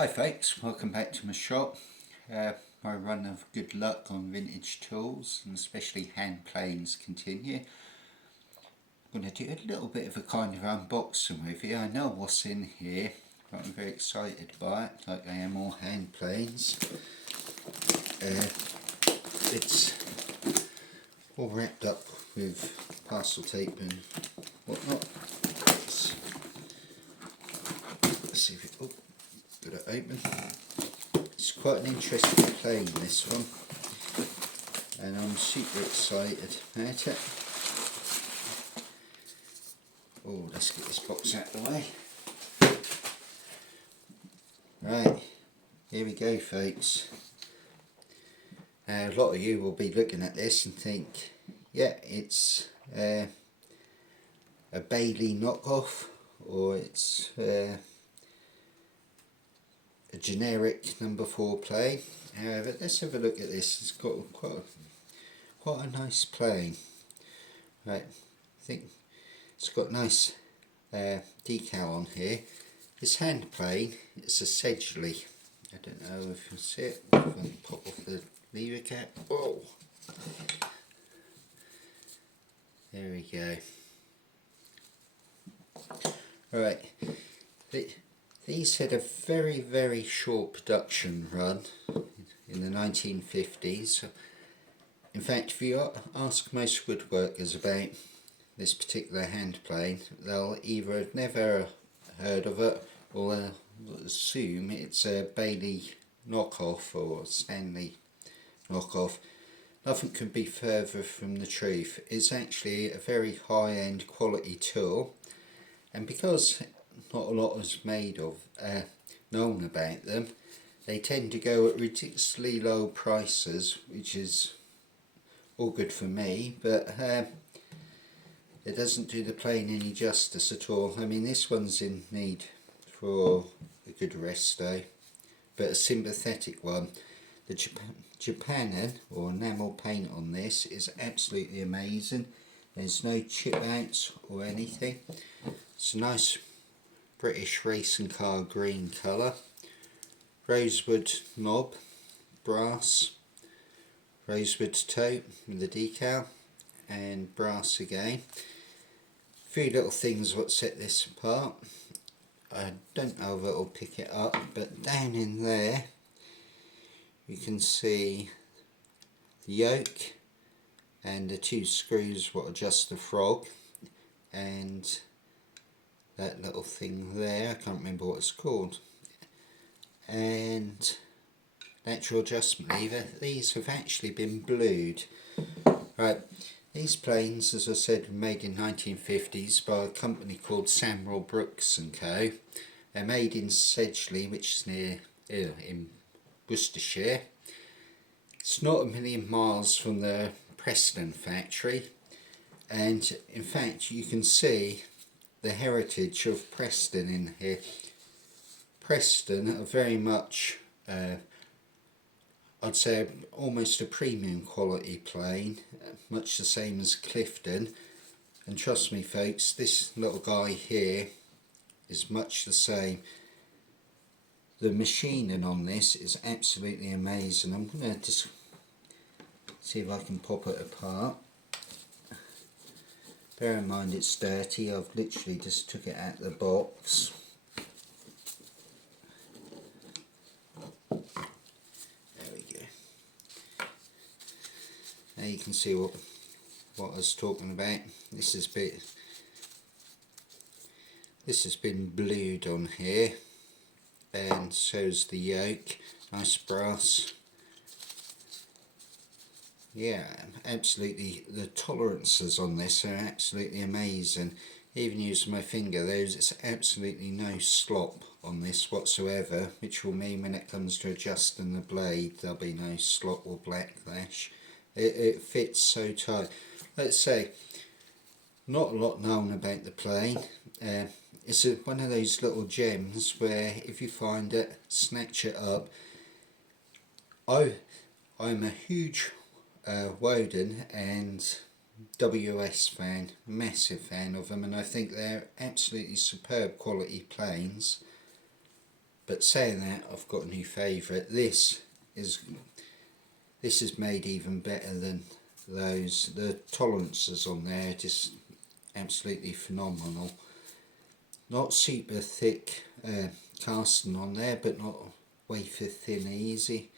Hi folks, welcome back to my shop. My run of good luck on vintage tools and especially hand planes continue. I'm going to do a little bit of a kind of unboxing with you. I know what's in here, but I'm very excited by it, like I am all hand planes. It's all wrapped up with parcel tape and whatnot. Let's see if it, got it open. It's quite an interesting plane, this one, and I'm super excited about it. Oh, let's get this box out of the way. Right, here we go folks. A lot of you will be looking at this and think, yeah, it's a Bailey knockoff, or it's a generic number 4 plane. However, let's have a look at this. It's got quite a nice plane. Right, I think it's got nice decal on here. This hand plane, it's a Sedgeley. I don't know if you'll see it. If I can pop off the lever cap. Oh, there we go. Right, these had a very short production run in the 1950s. In fact, if you ask most woodworkers about this particular hand plane, they'll either have never heard of it or they'll assume it's a Bailey knockoff or Stanley knockoff. Nothing could be further from the truth. It's actually a very high-end quality tool, and because not a lot is made of known about them, they tend to go at ridiculously low prices, which is all good for me, but it doesn't do the plane any justice at all. I mean, this one's in need for a good resto, but a sympathetic one. The Japanin or enamel paint on this is absolutely amazing. There's no chip outs or anything. It's a nice British racing car green colour. Rosewood knob, brass, rosewood toe with the decal, and brass again. A few little things what set this apart. I don't know if it'll pick it up, but down in there you can see the yoke and the 2 screws what adjust the frog, and that little thing there, I can't remember what it's called, and natural adjustment lever. These have actually been blued. Right, these planes, as I said, were made in 1950s by a company called Samuel Brooks and Co. They're made in Sedgeley, which is near in Worcestershire. It's not a million miles from the Preston factory, and in fact you can see the heritage of Preston in here. Preston are very much I'd say almost a premium quality plane, much the same as Clifton, and trust me folks, this little guy here is much the same. The machining on this is absolutely amazing. I'm going to just see if I can pop it apart. Bear in mind it's dirty, I've literally just took it out of the box. There we go. Now you can see what I was talking about. This has been blued on here, and so's the yoke. Nice brass. Yeah, absolutely, the tolerances on this are absolutely amazing. Even using my finger, there's absolutely no slop on this whatsoever, which will mean when it comes to adjusting the blade there'll be no slop or backlash. It fits so tight. Let's say, not a lot known about the plane. It's one of those little gems where if you find it, snatch it up. I'm a huge Woden and WS fan, massive fan of them, and I think they're absolutely superb quality planes. But saying that, I've got a new favourite. This is made even better than those. The tolerances on there are just absolutely phenomenal. Not super thick casting on there, but not wafer thin easy.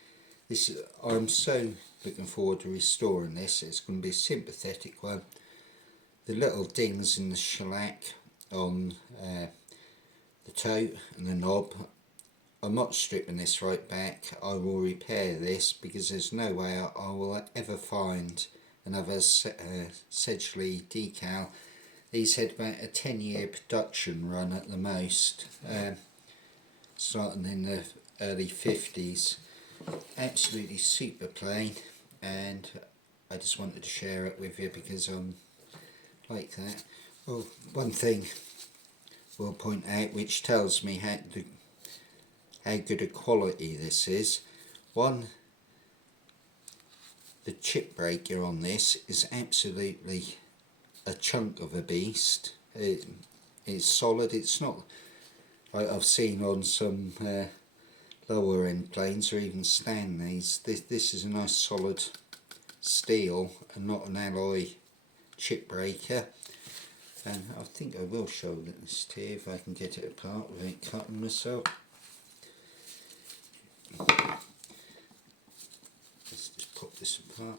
I'm so looking forward to restoring this. It's going to be a sympathetic one. The little dings in the shellac on the tote and the knob, I'm not stripping this right back. I will repair this because there's no way I will ever find another Sedgeley decal. These had about a 10-year production run at the most, starting in the early 50s. Absolutely super plain, and I just wanted to share it with you because I'm like that. Well, one thing we'll point out which tells me how good a quality this is. One, the chip breaker on this is absolutely a chunk of a beast. It's solid. It's not like I've seen on some lower end planes or even Stanleys. This is a nice solid steel and not an alloy chip breaker. And I think I will show this to you if I can get it apart without cutting myself. Let's just pop this apart.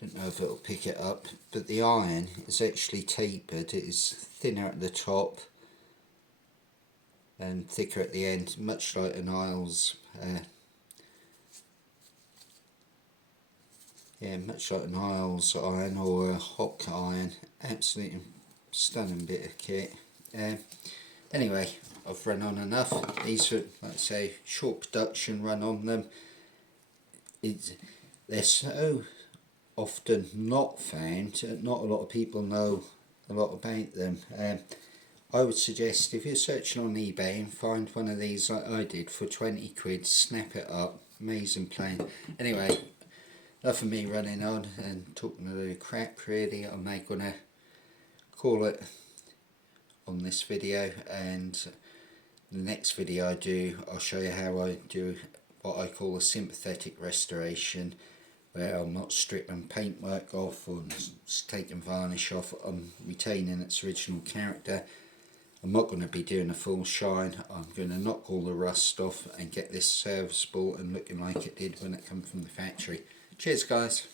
Don't know if it'll pick it up, but the iron is actually tapered. It is thinner at the top and thicker at the end, much like an Isles much like an Isles iron or a Hock iron. Absolutely stunning bit of kit. Anyway, I've run on enough. These are, like I say, short production run on them. They're so often not found. Not a lot of people know a lot about them. I would suggest if you're searching on eBay and find one of these like I did for 20 quid, snap it up. Amazing plane. Anyway, enough of me running on and talking a little crap really. I'm going to call it on this video, and the next video I do, I'll show you how I do what I call a sympathetic restoration, where I'm not stripping paintwork off or taking varnish off. I'm retaining its original character. I'm not going to be doing a full shine. I'm going to knock all the rust off and get this serviceable and looking like it did when it came from the factory. Cheers guys.